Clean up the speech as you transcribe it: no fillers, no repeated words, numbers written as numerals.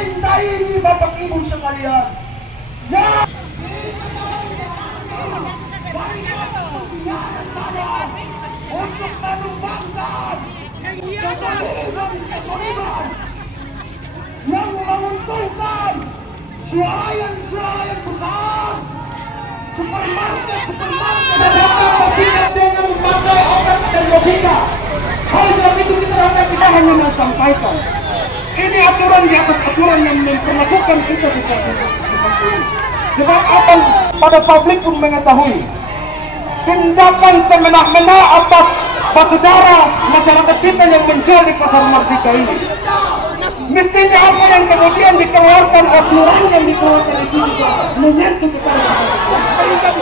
Cintai ini Bapak Ibu sekalian. Ya. Untuk menumbangkan kekoliban yang menguntungkan suara yang besar, supermarket tidak dengan memakai obat dan logika. Hal sebab itu kita hanya menyampaikan ini aturan di atas aturan yang memperlakukan kita seperti ini. Sebab apa pada publik pun mengetahui tindakan semena-mena atas saudara masyarakat kita yang menjual di pasar Merdeka ini. Mestinya apa yang kemudian dikeluarkan, aturan yang dikeluarkan itu juga menyentuh kepada masyarakat.